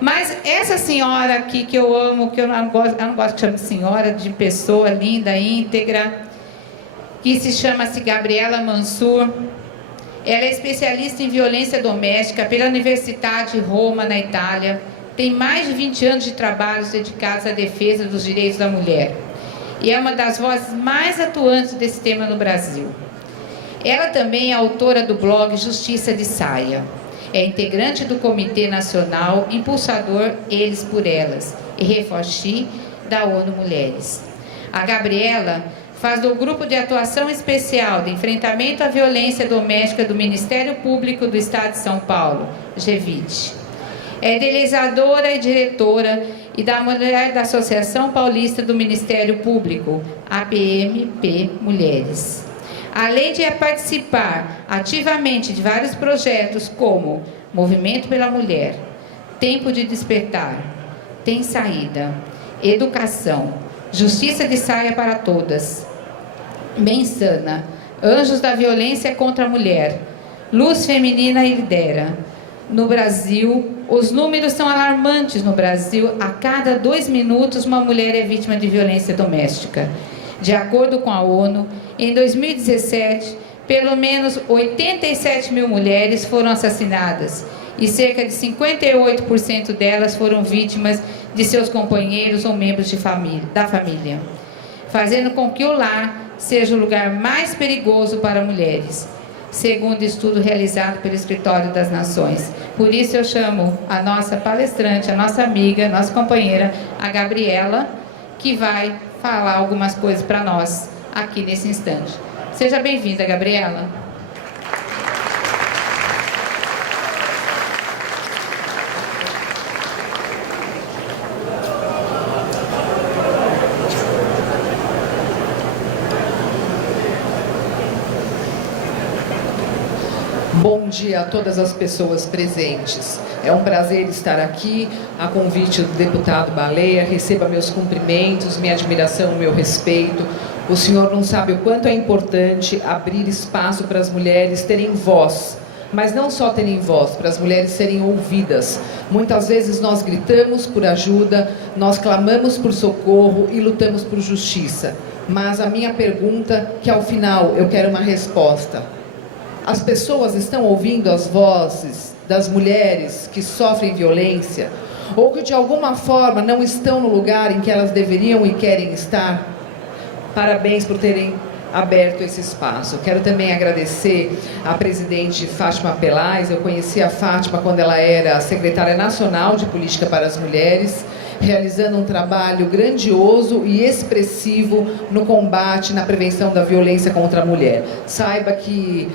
Mas essa senhora aqui que eu amo, que eu não gosto de chamar de senhora, de pessoa linda, íntegra, que chama-se Gabriela Mansur. Ela é especialista em violência doméstica pela Universidade de Roma, na Itália. Tem mais de 20 anos de trabalhos dedicados à defesa dos direitos da mulher. E é uma das vozes mais atuantes desse tema no Brasil. Ela também é autora do blog Justiça de Saia. É integrante do Comitê Nacional Impulsador Eles por Elas e Refochi da ONU Mulheres. A Gabriela faz do Grupo de Atuação Especial de Enfrentamento à Violência Doméstica do Ministério Público do Estado de São Paulo, GEVIT. É idealizadora e diretora e da mulher da Associação Paulista do Ministério Público, APMP Mulheres. Além de participar ativamente de vários projetos como Movimento pela Mulher, Tempo de Despertar, Tem Saída, Educação, Justiça de Saia para Todas, Mensana, Anjos da Violência contra a Mulher, Luz Feminina e Lidera. No Brasil, os números são alarmantes no Brasil. A cada 2 minutos, uma mulher é vítima de violência doméstica. De acordo com a ONU, em 2017, pelo menos 87 mil mulheres foram assassinadas e cerca de 58% delas foram vítimas de seus companheiros ou membros da família, fazendo com que o lar seja o lugar mais perigoso para mulheres, segundo estudo realizado pelo Escritório das Nações. Por isso eu chamo a nossa palestrante, a nossa amiga, a nossa companheira, a Gabriela, que vai falar algumas coisas para nós aqui nesse instante. Seja bem-vinda, Gabriela. Bom dia a todas as pessoas presentes. É um prazer estar aqui, a convite do deputado Baleia. Receba meus cumprimentos, minha admiração, meu respeito. O senhor não sabe o quanto é importante abrir espaço para as mulheres terem voz, mas não só terem voz, para as mulheres serem ouvidas. Muitas vezes nós gritamos por ajuda, nós clamamos por socorro e lutamos por justiça. Mas a minha pergunta, que ao final eu quero uma resposta: as pessoas estão ouvindo as vozes das mulheres que sofrem violência ou que de alguma forma não estão no lugar em que elas deveriam e querem estar? Parabéns por terem aberto esse espaço. Quero também agradecer à presidente Fátima Pelais. Eu conheci a Fátima quando ela era secretária nacional de Política para as Mulheres, realizando um trabalho grandioso e expressivo no combate, na prevenção da violência contra a mulher. Saiba que,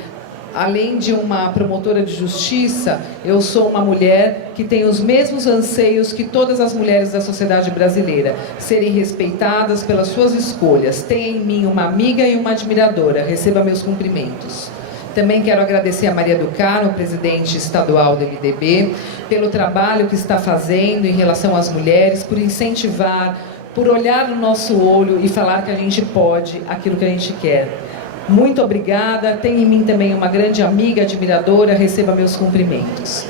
além de uma promotora de justiça, eu sou uma mulher que tem os mesmos anseios que todas as mulheres da sociedade brasileira, serem respeitadas pelas suas escolhas. Tenha em mim uma amiga e uma admiradora. Receba meus cumprimentos. Também quero agradecer a Maria do Carmo, presidente estadual do MDB, pelo trabalho que está fazendo em relação às mulheres, por incentivar, por olhar no nosso olho e falar que a gente pode aquilo que a gente quer. Muito obrigada. Tem em mim também uma grande amiga, admiradora. Receba meus cumprimentos.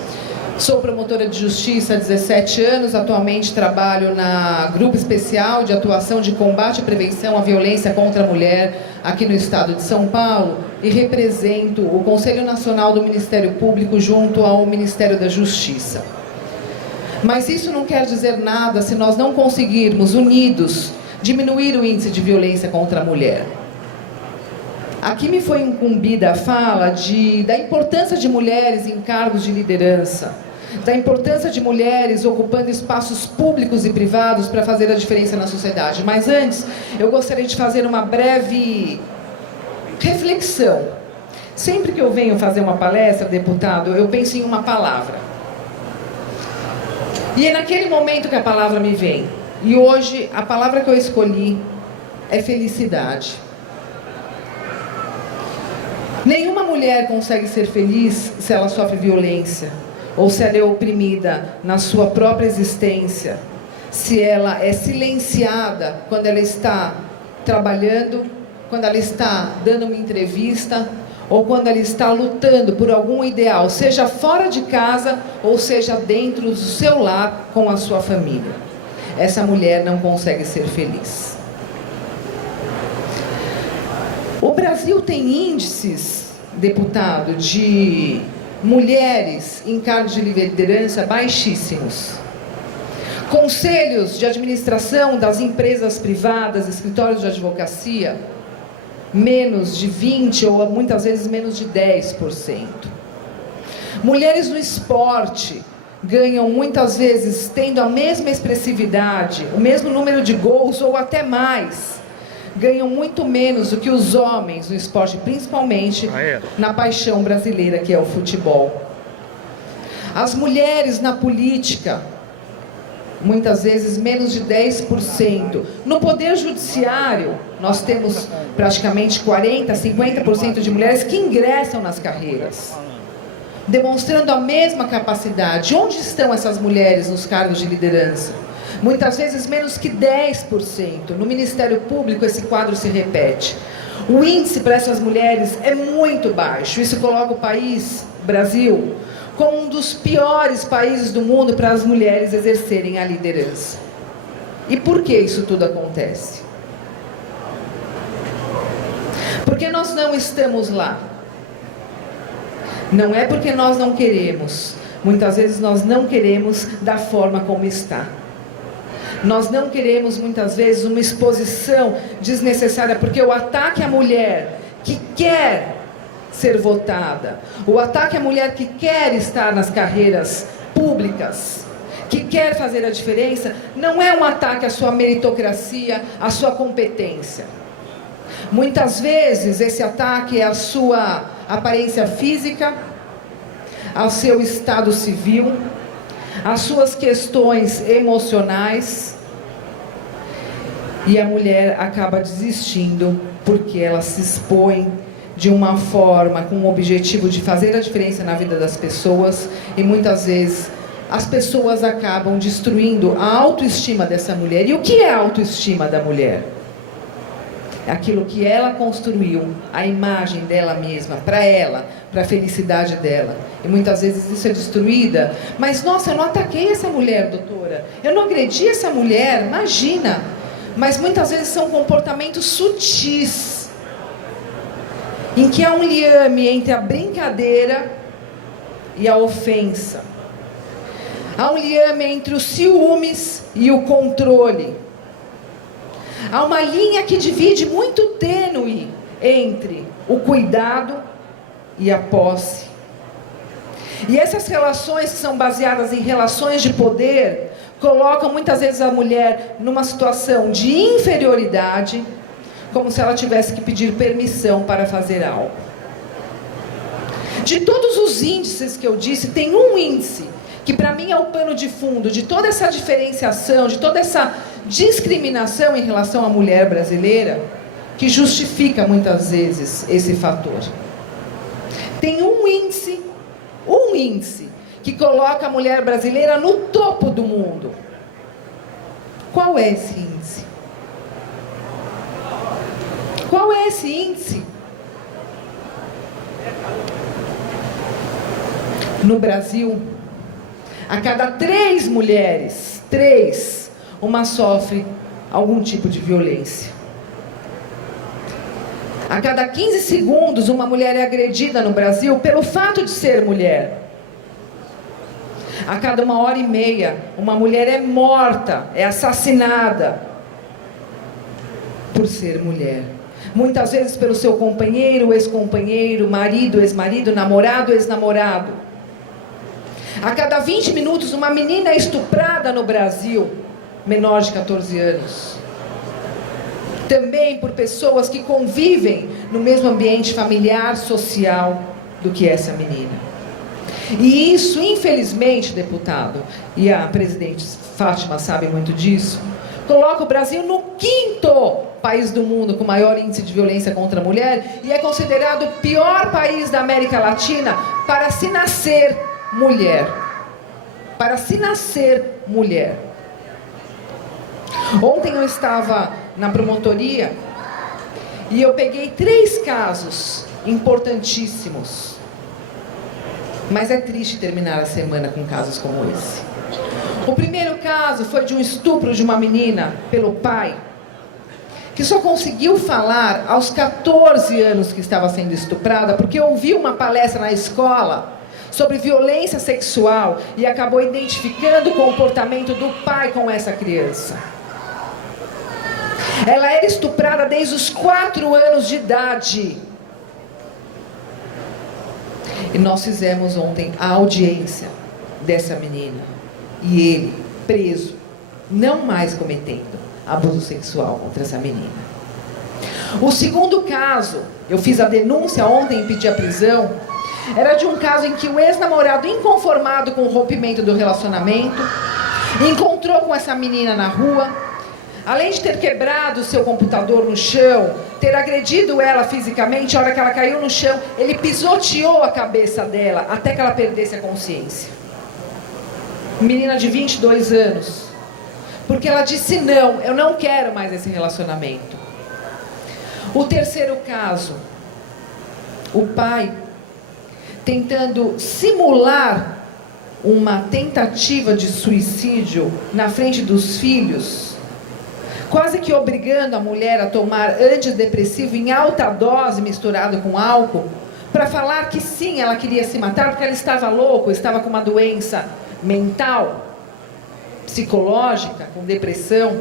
Sou promotora de justiça há 17 anos. Atualmente trabalho na Grupo Especial de Atuação de Combate e Prevenção à Violência contra a Mulher aqui no estado de São Paulo e represento o Conselho Nacional do Ministério Público junto ao Ministério da Justiça. Mas isso não quer dizer nada se nós não conseguirmos, unidos, diminuir o índice de violência contra a mulher. Aqui me foi incumbida a fala da importância de mulheres em cargos de liderança, da importância de mulheres ocupando espaços públicos e privados para fazer a diferença na sociedade. Mas antes, eu gostaria de fazer uma breve reflexão. Sempre que eu venho fazer uma palestra, deputado, eu penso em uma palavra. E é naquele momento que a palavra me vem. E hoje, a palavra que eu escolhi é felicidade. Nenhuma mulher consegue ser feliz se ela sofre violência, ou se ela é oprimida na sua própria existência, se ela é silenciada quando ela está trabalhando, quando ela está dando uma entrevista, ou quando ela está lutando por algum ideal, seja fora de casa ou seja dentro do seu lar com a sua família. Essa mulher não consegue ser feliz. O Brasil tem índices, deputado, de mulheres em cargos de liderança baixíssimos. Conselhos de administração das empresas privadas, escritórios de advocacia, menos de 20% ou muitas vezes menos de 10%. Mulheres no esporte ganham muitas vezes, tendo a mesma expressividade, o mesmo número de gols ou até mais, ganham muito menos do que os homens no esporte, principalmente na paixão brasileira que é o futebol. As mulheres na política, muitas vezes menos de 10%. No Poder Judiciário, nós temos praticamente 40%, 50% de mulheres que ingressam nas carreiras, demonstrando a mesma capacidade. Onde estão essas mulheres nos cargos de liderança? Muitas vezes menos que 10%. No Ministério Público esse quadro se repete. O índice para essas mulheres é muito baixo. Isso coloca o país, Brasil, como um dos piores países do mundo para as mulheres exercerem a liderança. E por que isso tudo acontece? Porque nós não estamos lá. Não é porque nós não queremos. Muitas vezes nós não queremos da forma como está. Nós não queremos muitas vezes uma exposição desnecessária, porque o ataque à mulher que quer ser votada, o ataque à mulher que quer estar nas carreiras públicas, que quer fazer a diferença, não é um ataque à sua meritocracia, à sua competência. Muitas vezes esse ataque é à sua aparência física, ao seu estado civil, às suas questões emocionais, e a mulher acaba desistindo porque ela se expõe de uma forma, com o objetivo de fazer a diferença na vida das pessoas, e muitas vezes as pessoas acabam destruindo a autoestima dessa mulher. E o que é a autoestima da mulher? É aquilo que ela construiu, a imagem dela mesma, para ela, para a felicidade dela. E muitas vezes isso é destruída. Mas, nossa, eu não ataquei essa mulher, doutora. Eu não agredi essa mulher, imagina. Mas muitas vezes são comportamentos sutis, em que há um liame entre a brincadeira e a ofensa. Há um liame entre os ciúmes e o controle. Há uma linha que divide muito tênue entre o cuidado e a posse. E essas relações que são baseadas em relações de poder, colocam muitas vezes a mulher numa situação de inferioridade, como se ela tivesse que pedir permissão para fazer algo. De todos os índices que eu disse, tem um índice que para mim é o pano de fundo de toda essa diferenciação, de toda essa discriminação em relação à mulher brasileira, que justifica muitas vezes esse fator. Tem um índice que coloca a mulher brasileira no topo do mundo. Qual é esse índice? Qual é esse índice? No Brasil, a cada 3 mulheres, 3, uma sofre algum tipo de violência. A cada 15 segundos, uma mulher é agredida no Brasil pelo fato de ser mulher. A cada 1h30, uma mulher é morta, é assassinada por ser mulher. Muitas vezes pelo seu companheiro, ex-companheiro, marido, ex-marido, namorado, ex-namorado. A cada 20 minutos, uma menina é estuprada no Brasil, menor de 14 anos. Também por pessoas que convivem no mesmo ambiente familiar, social, do que essa menina. E isso, infelizmente, deputado, e a presidente Fátima sabe muito disso, coloca o Brasil no 5º país do mundo com maior índice de violência contra a mulher, e é considerado o pior país da América Latina para se nascer mulher. Para se nascer mulher. Ontem eu estava na promotoria e eu peguei 3 casos importantíssimos. Mas é triste terminar a semana com casos como esse. O primeiro caso foi de um estupro de uma menina pelo pai, que só conseguiu falar aos 14 anos que estava sendo estuprada, porque ouviu uma palestra na escola sobre violência sexual e acabou identificando o comportamento do pai com essa criança. Ela era estuprada desde os 4 anos de idade. E nós fizemos ontem a audiência dessa menina. E ele, preso, não mais cometendo abuso sexual contra essa menina. O segundo caso, eu fiz a denúncia ontem e pedi a prisão, era de um caso em que o ex-namorado, inconformado com o rompimento do relacionamento, encontrou com essa menina na rua, além de ter quebrado o seu computador no chão, ter agredido ela fisicamente, a hora que ela caiu no chão, ele pisoteou a cabeça dela até que ela perdesse a consciência. Menina de 22 anos. Porque ela disse não, eu não quero mais esse relacionamento. O terceiro caso, o pai tentando simular uma tentativa de suicídio na frente dos filhos, quase que obrigando a mulher a tomar antidepressivo em alta dose misturado com álcool, para falar que sim, ela queria se matar porque ela estava louca, estava com uma doença mental, psicológica, com depressão,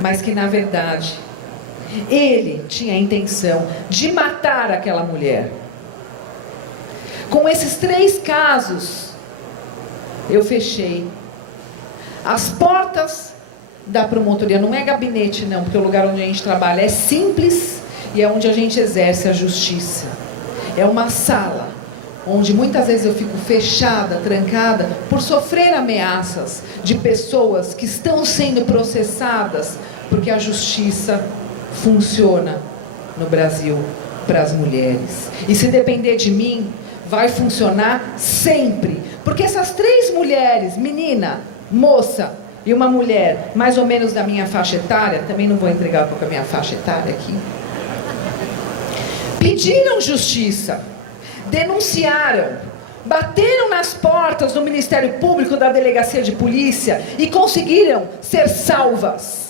mas que na verdade ele tinha a intenção de matar aquela mulher. Com esses 3 casos, eu fechei as portas da promotoria. Não é gabinete não, porque o lugar onde a gente trabalha é simples e é onde a gente exerce a justiça. É uma sala onde muitas vezes eu fico fechada, trancada, por sofrer ameaças de pessoas que estão sendo processadas, porque a justiça funciona no Brasil para as mulheres. E se depender de mim, vai funcionar sempre. Porque essas 3 mulheres, menina, moça e uma mulher mais ou menos da minha faixa etária, também não vou entregar qual é a minha faixa etária aqui, pediram justiça, denunciaram, bateram nas portas do Ministério Público, da Delegacia de Polícia e conseguiram ser salvas.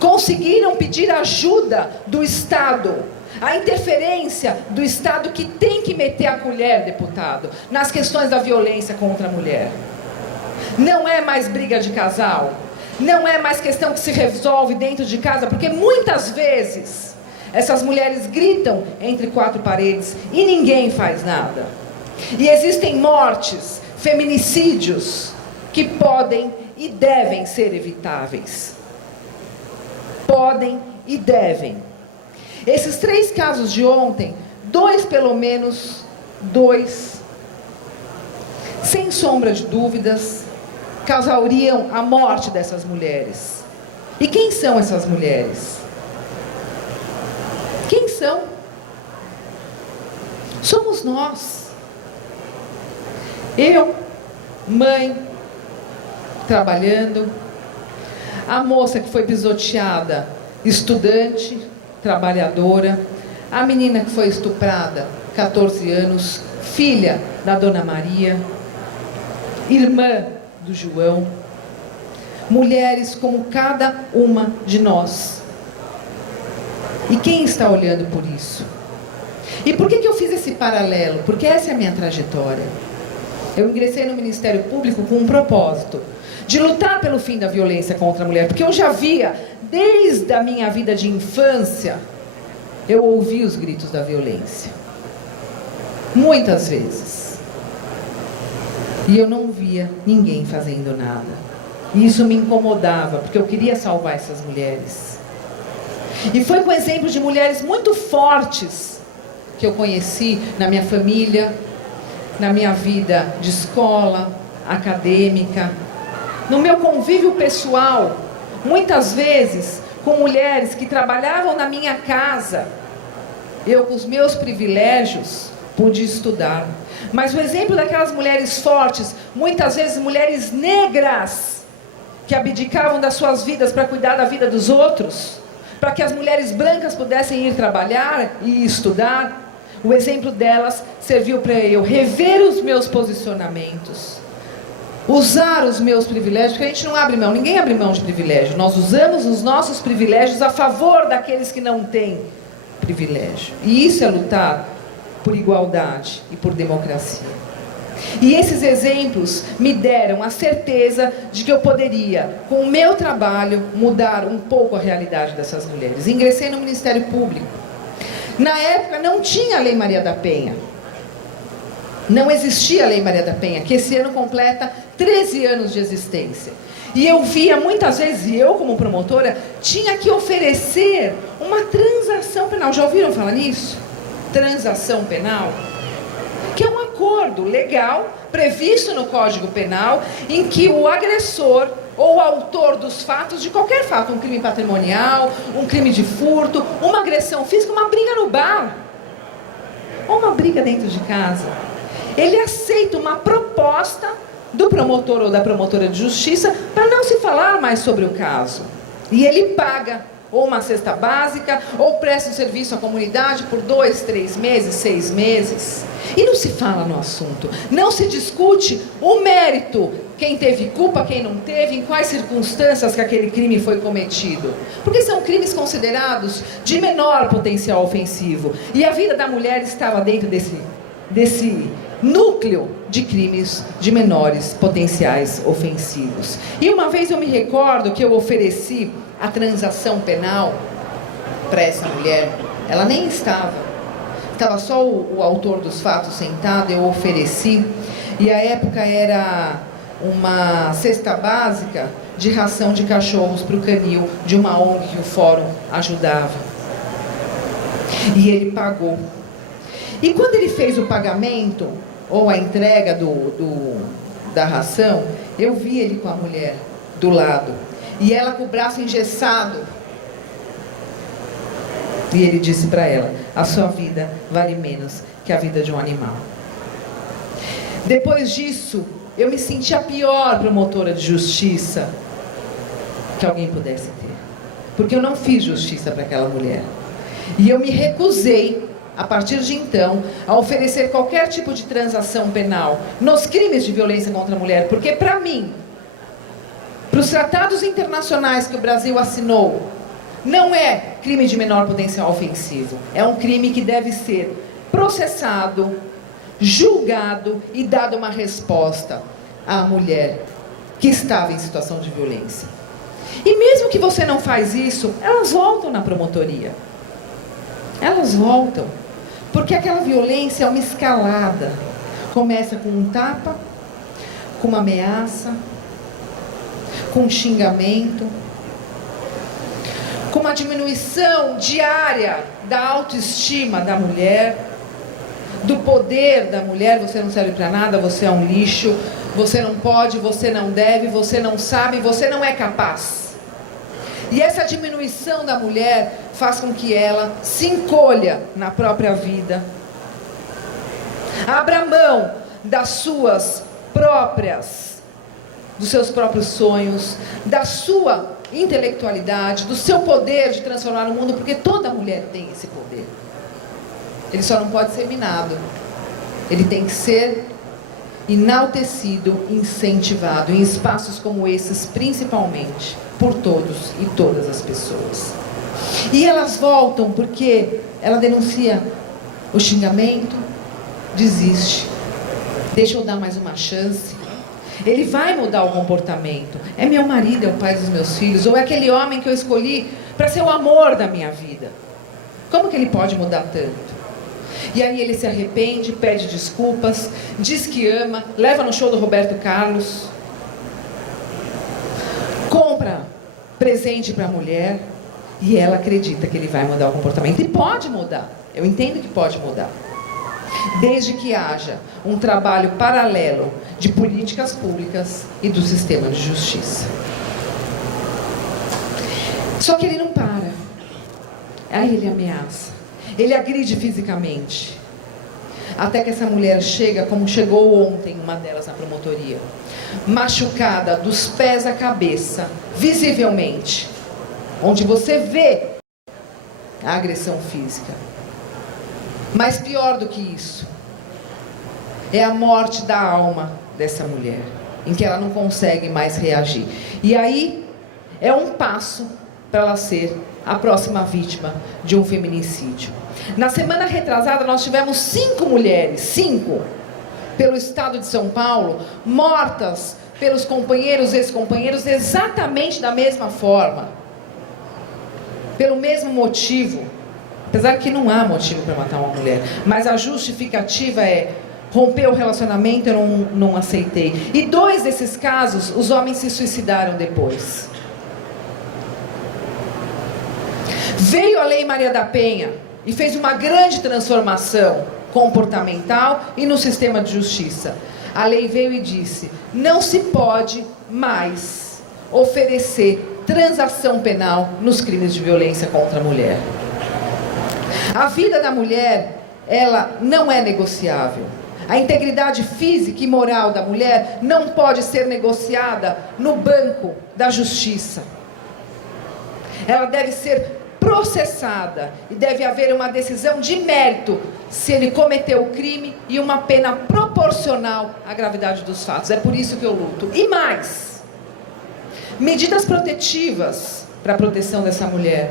Conseguiram pedir ajuda do Estado, a interferência do Estado que tem que meter a colher, deputado, nas questões da violência contra a mulher. Não é mais briga de casal, não é mais questão que se resolve dentro de casa, porque muitas vezes essas mulheres gritam entre 4 paredes e ninguém faz nada. E existem mortes, feminicídios, que podem e devem ser evitáveis. Podem e devem. Esses 3 casos de ontem, 2 pelo menos, 2, sem sombra de dúvidas, causariam a morte dessas mulheres. E quem são essas mulheres? Quem são? Somos nós. Eu, mãe, trabalhando, a moça que foi pisoteada, estudante, trabalhadora, a menina que foi estuprada, 14 anos, filha da Dona Maria, irmã do João, mulheres como cada uma de nós. E quem está olhando por isso? E por que eu fiz esse paralelo? Porque essa é a minha trajetória. Eu ingressei no Ministério Público com um propósito, de lutar pelo fim da violência contra a mulher, porque eu já via, desde a minha vida de infância, eu ouvi os gritos da violência. Muitas vezes. E eu não via ninguém fazendo nada. E isso me incomodava, porque eu queria salvar essas mulheres. E foi com exemplos de mulheres muito fortes que eu conheci na minha família, na minha vida de escola, acadêmica, no meu convívio pessoal, muitas vezes com mulheres que trabalhavam na minha casa. Eu, com os meus privilégios, pude estudar. Mas o exemplo daquelas mulheres fortes, muitas vezes mulheres negras, que abdicavam das suas vidas para cuidar da vida dos outros, para que as mulheres brancas pudessem ir trabalhar e estudar. O exemplo delas serviu para eu rever os meus posicionamentos, usar os meus privilégios, porque a gente não abre mão, ninguém abre mão de privilégio. Nós usamos os nossos privilégios a favor daqueles que não têm privilégio. E isso é lutar por igualdade e por democracia. E esses exemplos me deram a certeza de que eu poderia, com o meu trabalho, mudar um pouco a realidade dessas mulheres. Ingressei no Ministério Público. Na época não tinha a Lei Maria da Penha. Não existia a Lei Maria da Penha, que esse ano completa 13 anos de existência. E eu via muitas vezes, e eu como promotora, tinha que oferecer uma transação penal. Já ouviram falar nisso? Transação penal? Que é um acordo legal, previsto no Código Penal, em que o agressor ou o autor dos fatos, de qualquer fato, um crime patrimonial, um crime de furto, uma agressão física, uma briga no bar, ou uma briga dentro de casa, ele aceita uma proposta do promotor ou da promotora de justiça para não se falar mais sobre o caso. E ele paga ou uma cesta básica, ou presta um serviço à comunidade por 2, 3 meses, 6 meses. E não se fala no assunto. Não se discute o mérito, quem teve culpa, quem não teve, em quais circunstâncias que aquele crime foi cometido. Porque são crimes considerados de menor potencial ofensivo. E a vida da mulher estava dentro desse núcleo de crimes de menores potenciais ofensivos. E uma vez eu me recordo que eu ofereci a transação penal para essa mulher. Ela nem estava só o autor dos fatos sentado, eu ofereci. E a época era uma cesta básica de ração de cachorros para o canil de uma ONG que o Fórum ajudava. E ele pagou. E quando ele fez o pagamento ou a entrega da ração, eu vi ele com a mulher do lado, e ela com o braço engessado. E ele disse para ela: a sua vida vale menos que a vida de um animal. Depois disso, eu me senti a pior promotora de justiça que alguém pudesse ter, porque eu não fiz justiça para aquela mulher. E eu me recusei, a partir de então, a oferecer qualquer tipo de transação penal nos crimes de violência contra a mulher, porque para mim, para os tratados internacionais que o Brasil assinou, não é crime de menor potencial ofensivo. É um crime que deve ser processado, julgado e dado uma resposta à mulher que estava em situação de violência. E mesmo que você não faz isso, elas voltam na promotoria. Elas voltam. Porque aquela violência é uma escalada. Começa com um tapa, com uma ameaça, com um xingamento, com uma diminuição diária da autoestima da mulher, do poder da mulher. Você não serve para nada, você é um lixo, você não pode, você não deve, você não sabe, você não é capaz. E essa diminuição da mulher faz com que ela se encolha na própria vida, abra mão dos seus próprios sonhos, da sua intelectualidade, do seu poder de transformar o mundo, porque toda mulher tem esse poder. Ele só não pode ser minado. Ele tem que ser enaltecido, incentivado, em espaços como esses, principalmente, por todos e todas as pessoas. E elas voltam porque ela denuncia o xingamento, desiste, deixa eu dar mais uma chance. Ele vai mudar o comportamento. É meu marido, é o pai dos meus filhos, ou é aquele homem que eu escolhi para ser o amor da minha vida. Como que ele pode mudar tanto? E aí ele se arrepende, pede desculpas, diz que ama, leva no show do Roberto Carlos, compra presente para a mulher, e ela acredita que ele vai mudar o comportamento. E pode mudar, eu entendo que pode mudar, desde que haja um trabalho paralelo de políticas públicas e do sistema de justiça. Só que ele não para. Aí ele ameaça, ele agride fisicamente, até que essa mulher chega, como chegou ontem uma delas na promotoria, machucada dos pés à cabeça, visivelmente, onde você vê a agressão física. Mas pior do que isso, é a morte da alma dessa mulher, em que ela não consegue mais reagir. E aí é um passo para ela ser a próxima vítima de um feminicídio. Na semana retrasada nós tivemos 5 mulheres, 5, pelo estado de São Paulo, mortas pelos companheiros e ex-companheiros exatamente da mesma forma, pelo mesmo motivo. Apesar que não há motivo para matar uma mulher, mas a justificativa é: romper o relacionamento, eu não aceitei. E 2 desses casos, os homens se suicidaram depois. Veio a Lei Maria da Penha e fez uma grande transformação comportamental e no sistema de justiça. A lei veio e disse: não se pode mais oferecer transação penal nos crimes de violência contra a mulher. A vida da mulher, ela não é negociável. A integridade física e moral da mulher não pode ser negociada no banco da justiça. Ela deve ser processada e deve haver uma decisão de mérito se ele cometeu o crime e uma pena proporcional à gravidade dos fatos. É por isso que eu luto. E mais, medidas protetivas para a proteção dessa mulher.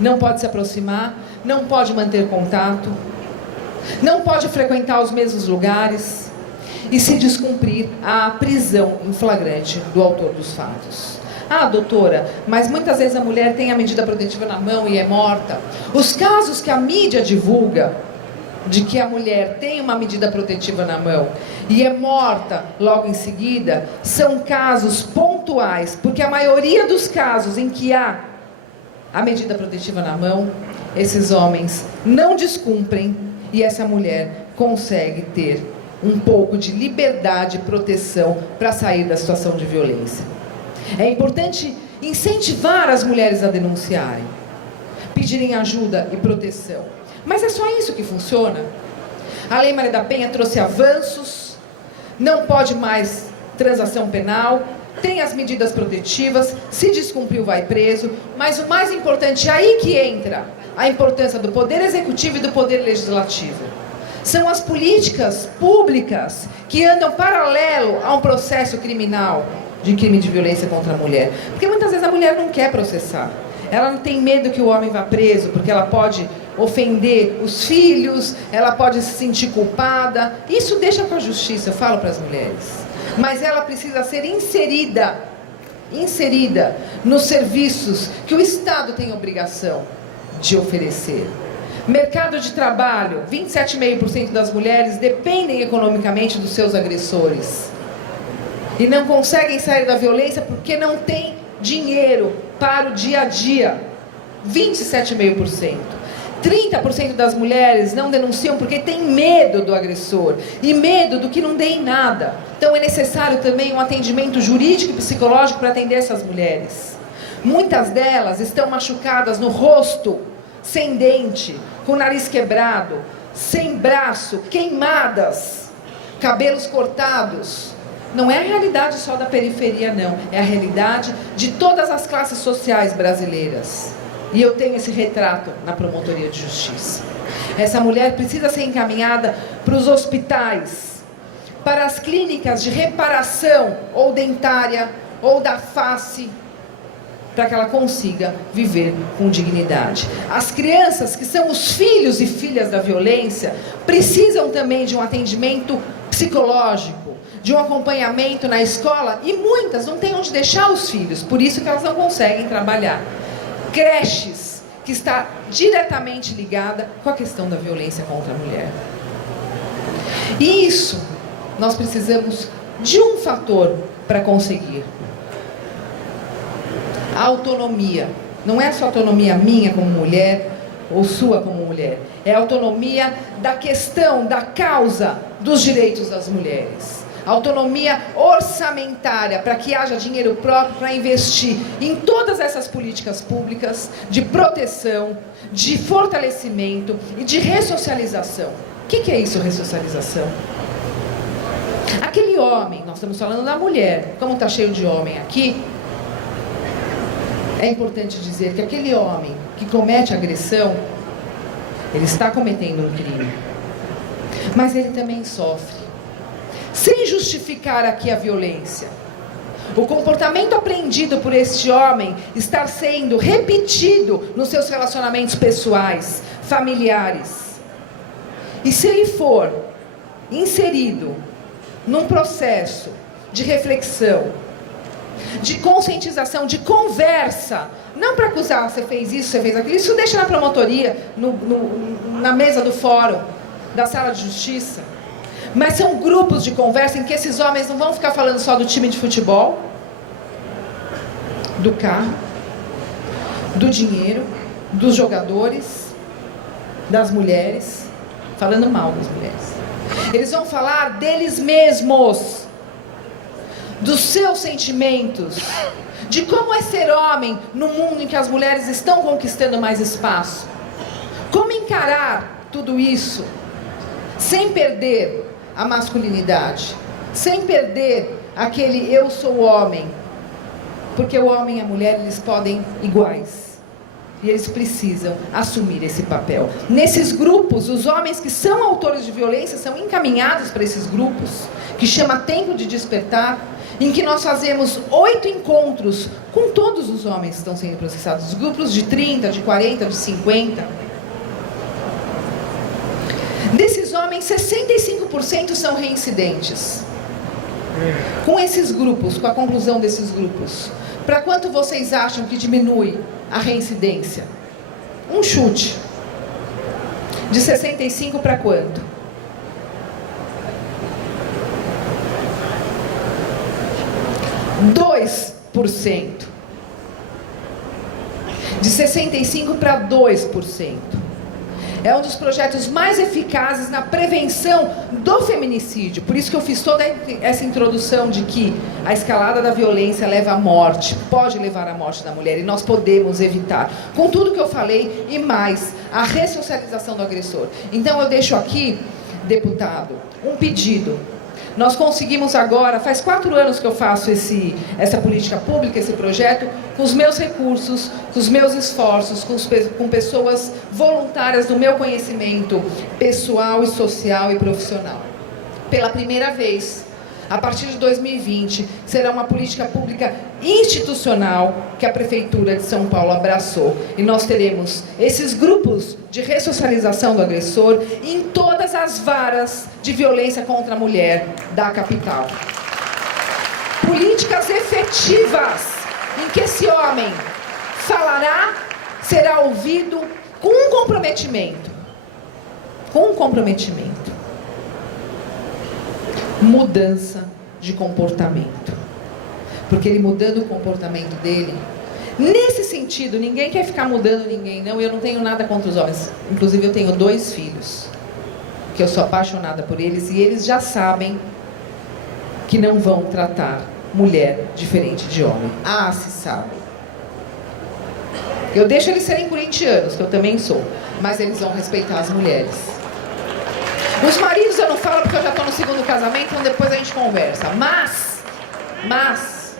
Não pode se aproximar, não pode manter contato, não pode frequentar os mesmos lugares e, se descumprir, a prisão em flagrante do autor dos fatos. Ah, doutora, mas muitas vezes a mulher tem a medida protetiva na mão e é morta. Os casos que a mídia divulga de que a mulher tem uma medida protetiva na mão e é morta logo em seguida, são casos pontuais, porque a maioria dos casos em que há a medida protetiva na mão, esses homens não descumprem e essa mulher consegue ter um pouco de liberdade e proteção para sair da situação de violência. É importante incentivar as mulheres a denunciarem, pedirem ajuda e proteção. Mas é só isso que funciona? A Lei Maria da Penha trouxe avanços, não pode mais transação penal, tem as medidas protetivas, se descumpriu vai preso, mas o mais importante, é aí que entra a importância do Poder Executivo e do Poder Legislativo. São as políticas públicas que andam paralelo a um processo criminal, de crime de violência contra a mulher. Porque muitas vezes a mulher não quer processar. Ela não tem medo que o homem vá preso, porque ela pode ofender os filhos, ela pode se sentir culpada. Isso deixa com a justiça, eu falo para as mulheres. Mas ela precisa ser inserida nos serviços que o Estado tem obrigação de oferecer. Mercado de trabalho, 27,5% das mulheres dependem economicamente dos seus agressores. E não conseguem sair da violência porque não tem dinheiro para o dia a dia. 27,5%. 30% das mulheres não denunciam porque tem medo do agressor e medo do que não dê em nada. Então é necessário também um atendimento jurídico e psicológico para atender essas mulheres. Muitas delas estão machucadas no rosto, sem dente, com o nariz quebrado, sem braço, queimadas, cabelos cortados. Não é a realidade só da periferia, não. É a realidade de todas as classes sociais brasileiras. E eu tenho esse retrato na Promotoria de Justiça. Essa mulher precisa ser encaminhada para os hospitais, para as clínicas de reparação, ou dentária, ou da face, para que ela consiga viver com dignidade. As crianças, que são os filhos e filhas da violência, precisam também de um atendimento psicológico, de um acompanhamento na escola, e muitas não têm onde deixar os filhos, por isso que elas não conseguem trabalhar. Creches, que está diretamente ligada com a questão da violência contra a mulher. E isso, nós precisamos de um fator para conseguir. A autonomia. Não é só autonomia minha como mulher, ou sua como mulher. É a autonomia da questão, da causa dos direitos das mulheres. Autonomia orçamentária, para que haja dinheiro próprio para investir em todas essas políticas públicas de proteção, de fortalecimento e de ressocialização. O que é isso, ressocialização? Aquele homem, nós estamos falando da mulher, como está cheio de homem aqui, É importante dizer que aquele homem que comete agressão, ele está cometendo um crime, mas ele também sofre. Sem justificar aqui a violência, o comportamento aprendido por este homem está sendo repetido nos seus relacionamentos pessoais, familiares. E se ele for inserido num processo de reflexão, de conscientização, de conversa, não para acusar, você fez isso, você fez aquilo, isso deixa na promotoria, na mesa do fórum, da sala de justiça. Mas são grupos de conversa em que esses homens não vão ficar falando só do time de futebol, do carro, do dinheiro, dos jogadores, das mulheres, falando mal das mulheres. Eles vão falar deles mesmos, dos seus sentimentos, de como é ser homem no mundo em que as mulheres estão conquistando mais espaço. Como encarar tudo isso sem perder a masculinidade, sem perder aquele eu sou homem, porque o homem e a mulher, eles podem iguais, e eles precisam assumir esse papel. Nesses grupos, os homens que são autores de violência são encaminhados para esses grupos, que chama Tempo de Despertar, em que nós fazemos 8 encontros com todos os homens que estão sendo processados, grupos de 30, de 40, de 50. Desses homens, 65% são reincidentes. Com esses grupos, com a conclusão desses grupos, para quanto vocês acham que diminui a reincidência? Um chute. De 65 para quanto? %. De 65 para 2%. É um dos projetos mais eficazes na prevenção do feminicídio. Por isso que eu fiz toda essa introdução de que a escalada da violência leva à morte, pode levar à morte da mulher, e nós podemos evitar. Com tudo que eu falei e mais, a ressocialização do agressor. Então eu deixo aqui, deputado, um pedido. Nós conseguimos agora, faz 4 anos que eu faço essa política pública, esse projeto, com os meus recursos, com os meus esforços, com pessoas voluntárias do meu conhecimento pessoal e social e profissional. Pela primeira vez, a partir de 2020, será uma política pública institucional que a Prefeitura de São Paulo abraçou. E nós teremos esses grupos de ressocialização do agressor em todas as varas de violência contra a mulher da capital. Políticas efetivas em que esse homem falará, será ouvido com um comprometimento. Com um comprometimento. Mudança de comportamento. Porque ele mudando o comportamento dele, nesse sentido, ninguém quer ficar mudando ninguém, não. Eu não tenho nada contra os homens. Inclusive eu tenho 2 filhos, que eu sou apaixonada por eles, e eles já sabem que não vão tratar mulher diferente de homem. Ah, se sabe. Eu deixo eles serem corintianos, que eu também sou, mas eles vão respeitar as mulheres. Os maridos eu não falo porque eu já estou no 2º casamento, então depois a gente conversa. Mas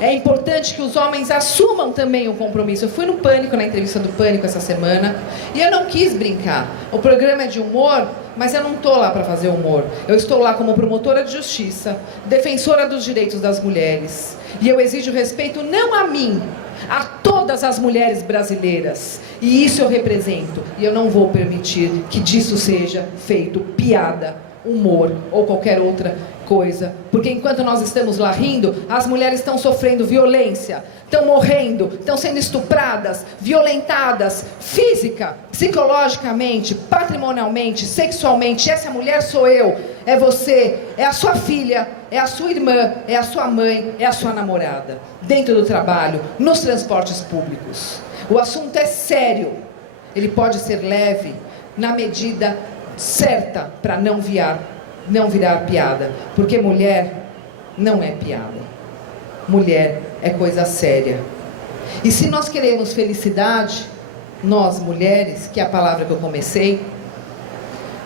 é importante que os homens assumam também o compromisso. Eu fui no Pânico, na entrevista do Pânico essa semana, e eu não quis brincar. O programa é de humor, mas eu não estou lá para fazer humor. Eu estou lá como promotora de justiça, defensora dos direitos das mulheres. E eu exijo respeito não a mim, a todas as mulheres brasileiras. E isso eu represento. E eu não vou permitir que disso seja feito piada, humor ou qualquer outra coisa. Porque enquanto nós estamos lá rindo, as mulheres estão sofrendo violência, estão morrendo, estão sendo estupradas, violentadas, física, psicologicamente, patrimonialmente, sexualmente. Essa mulher sou eu, é você, é a sua filha, é a sua irmã, é a sua mãe, é a sua namorada. Dentro do trabalho, nos transportes públicos. O assunto é sério. Ele pode ser leve na medida certa para não virar piada. Porque mulher não é piada. Mulher é coisa séria. E se nós queremos felicidade, nós mulheres, que é a palavra que eu comecei,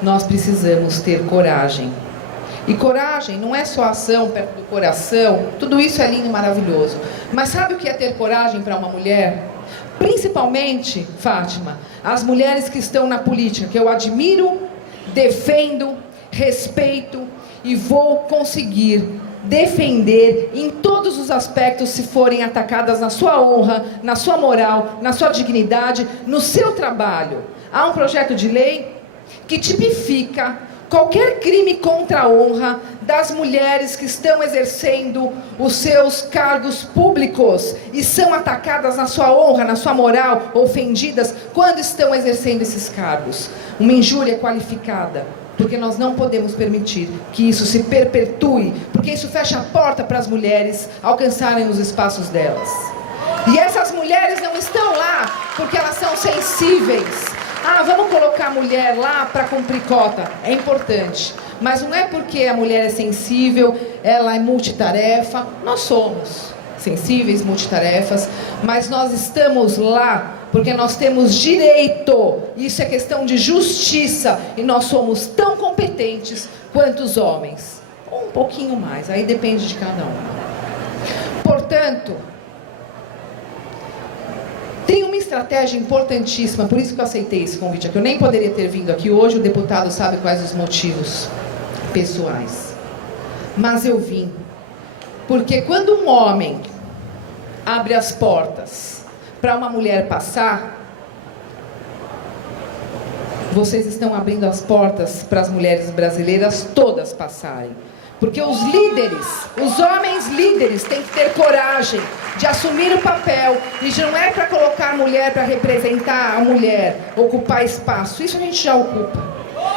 nós precisamos ter coragem. E coragem não é só ação perto do coração, tudo isso é lindo e maravilhoso. Mas sabe o que é ter coragem para uma mulher? Principalmente, Fátima, as mulheres que estão na política, que eu admiro, defendo, respeito e vou conseguir defender em todos os aspectos se forem atacadas na sua honra, na sua moral, na sua dignidade, no seu trabalho. Há um projeto de lei que tipifica qualquer crime contra a honra das mulheres que estão exercendo os seus cargos públicos e são atacadas na sua honra, na sua moral, ofendidas quando estão exercendo esses cargos. Uma injúria qualificada, porque nós não podemos permitir que isso se perpetue, porque isso fecha a porta para as mulheres alcançarem os espaços delas. E essas mulheres não estão lá porque elas são sensíveis. Ah, vamos colocar a mulher lá para cumprir cota. É importante. Mas não é porque a mulher é sensível, ela é multitarefa. Nós somos sensíveis, multitarefas, mas nós estamos lá porque nós temos direito. Isso é questão de justiça. E nós somos tão competentes quanto os homens. Ou um pouquinho mais, aí depende de cada um. Portanto, tem uma estratégia importantíssima, por isso que eu aceitei esse convite aqui. Eu nem poderia ter vindo aqui hoje, o deputado sabe quais os motivos pessoais. Mas eu vim, porque quando um homem abre as portas para uma mulher passar, vocês estão abrindo as portas para as mulheres brasileiras todas passarem. Porque os líderes, os homens líderes têm que ter coragem de assumir o papel. E não é para colocar a mulher para representar a mulher, ocupar espaço. Isso a gente já ocupa.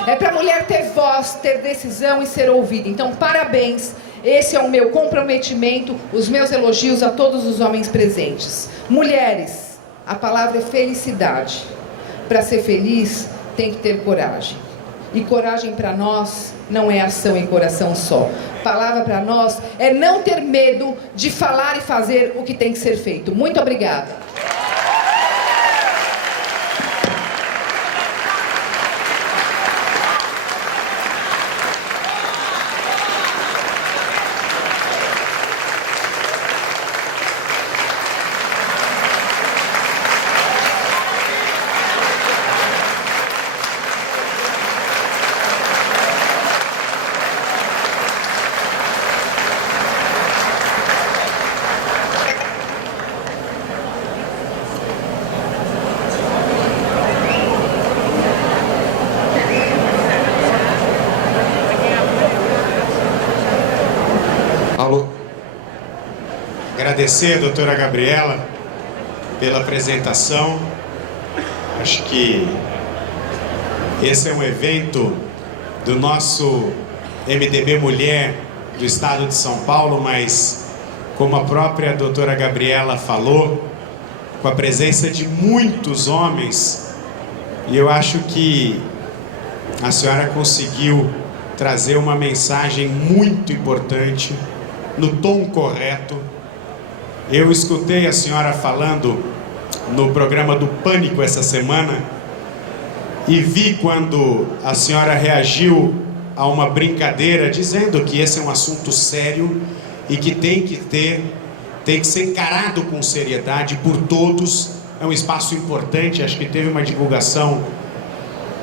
É para a mulher ter voz, ter decisão e ser ouvida. Então, parabéns. Esse é o meu comprometimento, os meus elogios a todos os homens presentes. Mulheres, a palavra é felicidade. Para ser feliz, tem que ter coragem. E coragem para nós não é ação e coração só. Palavra para nós é não ter medo de falar e fazer o que tem que ser feito. Muito obrigada. Agradecer, doutora Gabriela, pela apresentação. Acho que esse é um evento do nosso MDB Mulher do Estado de São Paulo, mas como a própria doutora Gabriela falou, com a presença de muitos homens, e eu acho que a senhora conseguiu trazer uma mensagem muito importante, no tom correto. Eu escutei a senhora falando no programa do Pânico essa semana e vi quando a senhora reagiu a uma brincadeira dizendo que esse é um assunto sério e que tem que ser encarado com seriedade por todos. É um espaço importante, acho que teve uma divulgação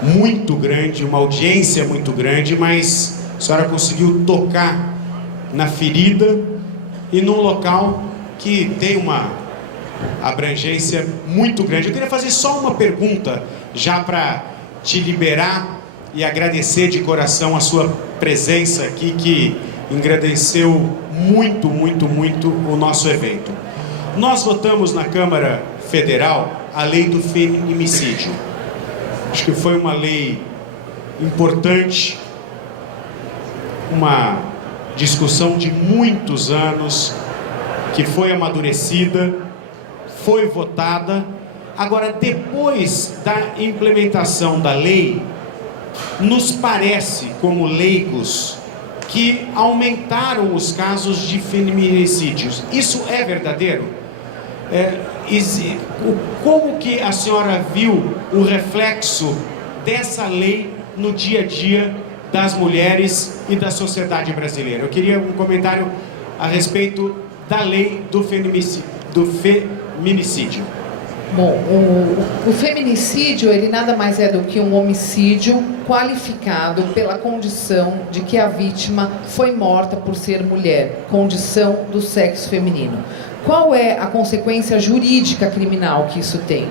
muito grande, uma audiência muito grande, mas a senhora conseguiu tocar na ferida e num local que tem uma abrangência muito grande. Eu queria fazer só uma pergunta, já para te liberar e agradecer de coração a sua presença aqui, que engrandeceu muito, muito, muito o nosso evento. Nós votamos na Câmara Federal a lei do feminicídio. Acho que foi uma lei importante, uma discussão de muitos anos, que foi amadurecida, foi votada. Agora, depois da implementação da lei, nos parece, como leigos, que aumentaram os casos de feminicídios. Isso é verdadeiro? Como que a senhora viu o reflexo dessa lei no dia a dia das mulheres e da sociedade brasileira. Eu queria um comentário a respeito da lei do feminicídio. Bom, o feminicídio, ele nada mais é do que um homicídio qualificado pela condição de que a vítima foi morta por ser mulher, condição do sexo feminino. Qual é a consequência jurídica criminal que isso tem?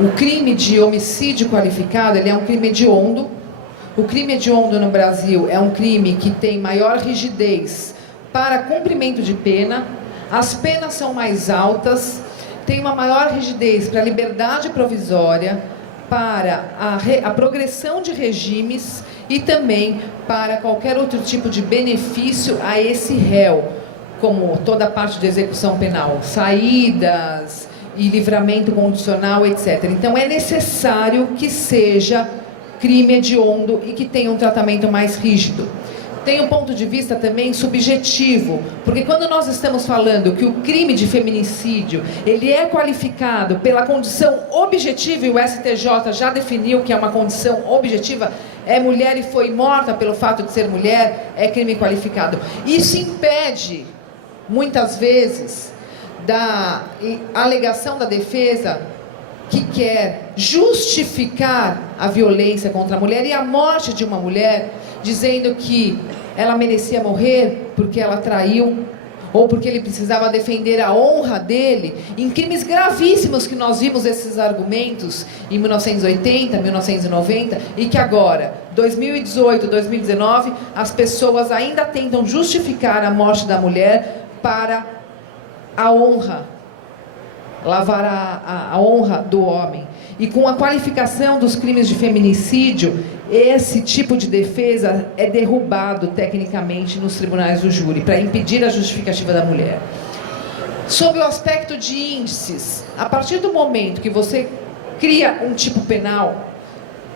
O crime de homicídio qualificado, ele é um crime hediondo. O crime hediondo no Brasil é um crime que tem maior rigidez para cumprimento de pena, as penas são mais altas, tem uma maior rigidez para a liberdade provisória, para a progressão de regimes e também para qualquer outro tipo de benefício a esse réu, como toda a parte de execução penal, saídas e livramento condicional, etc. Então é necessário que seja crime hediondo e que tenha um tratamento mais rígido. Tem um ponto de vista também subjetivo, porque quando nós estamos falando que o crime de feminicídio, ele é qualificado pela condição objetiva, e o STJ já definiu que é uma condição objetiva, é mulher e foi morta pelo fato de ser mulher, é crime qualificado. Isso impede, muitas vezes, da alegação da defesa que quer justificar a violência contra a mulher e a morte de uma mulher, dizendo que ela merecia morrer porque ela traiu, ou porque ele precisava defender a honra dele, em crimes gravíssimos que nós vimos esses argumentos em 1980, 1990, e que agora, 2018, 2019, as pessoas ainda tentam justificar a morte da mulher para a honra, lavar a honra do homem. E com a qualificação dos crimes de feminicídio, esse tipo de defesa é derrubado tecnicamente nos tribunais do júri, para impedir a justificativa da mulher. Sob o aspecto de índices, a partir do momento que você cria um tipo penal,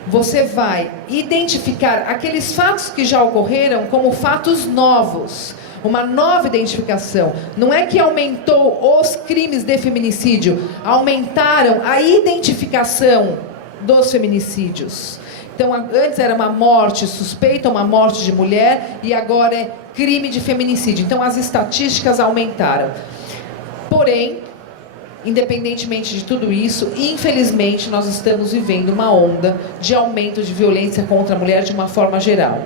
você vai identificar aqueles fatos que já ocorreram como fatos novos, uma nova identificação. Não é que aumentou os crimes de feminicídio, aumentaram a identificação dos feminicídios. Então, antes era uma morte suspeita, uma morte de mulher, e agora é crime de feminicídio. Então, as estatísticas aumentaram. Porém, independentemente de tudo isso, infelizmente, nós estamos vivendo uma onda de aumento de violência contra a mulher de uma forma geral.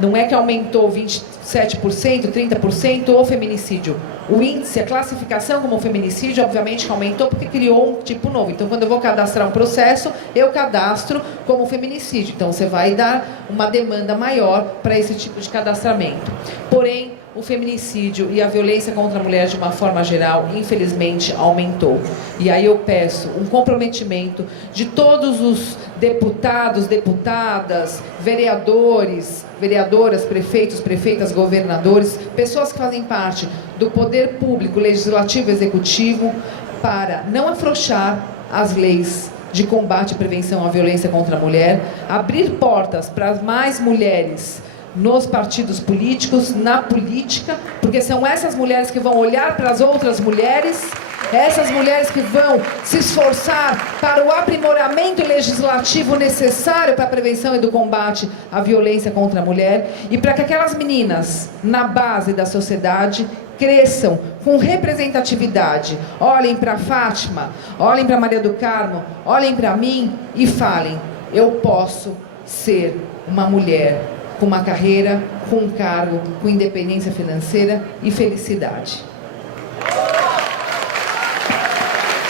Não é que aumentou 27%, 30% o feminicídio. O índice, a classificação como feminicídio, obviamente que aumentou porque criou um tipo novo. Então, quando eu vou cadastrar um processo, eu cadastro como feminicídio. Então, você vai dar uma demanda maior para esse tipo de cadastramento. Porém, o feminicídio e a violência contra a mulher de uma forma geral, infelizmente, aumentou. E aí eu peço um comprometimento de todos os deputados, deputadas, vereadores, vereadoras, prefeitos, prefeitas, governadores, pessoas que fazem parte do poder público, legislativo e executivo, para não afrouxar as leis de combate e prevenção à violência contra a mulher, abrir portas para mais mulheres nos partidos políticos, na política, porque são essas mulheres que vão olhar para as outras mulheres, essas mulheres que vão se esforçar para o aprimoramento legislativo necessário para a prevenção e do combate à violência contra a mulher, e para que aquelas meninas na base da sociedade cresçam com representatividade. Olhem para Fátima, olhem para Maria do Carmo, olhem para mim e falem: eu posso ser uma mulher com uma carreira, com um cargo, com independência financeira e felicidade.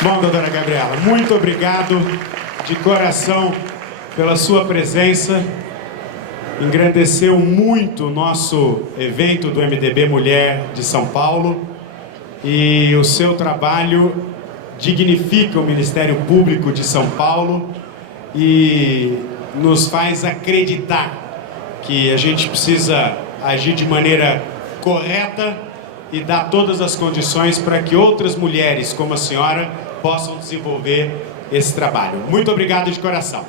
Bom, doutora Gabriela, muito obrigado de coração pela sua presença. Engrandeceu muito o nosso evento do MDB Mulher de São Paulo, e o seu trabalho dignifica o Ministério Público de São Paulo e nos faz acreditar que a gente precisa agir de maneira correta e dar todas as condições para que outras mulheres como a senhora possam desenvolver esse trabalho. Muito obrigado de coração.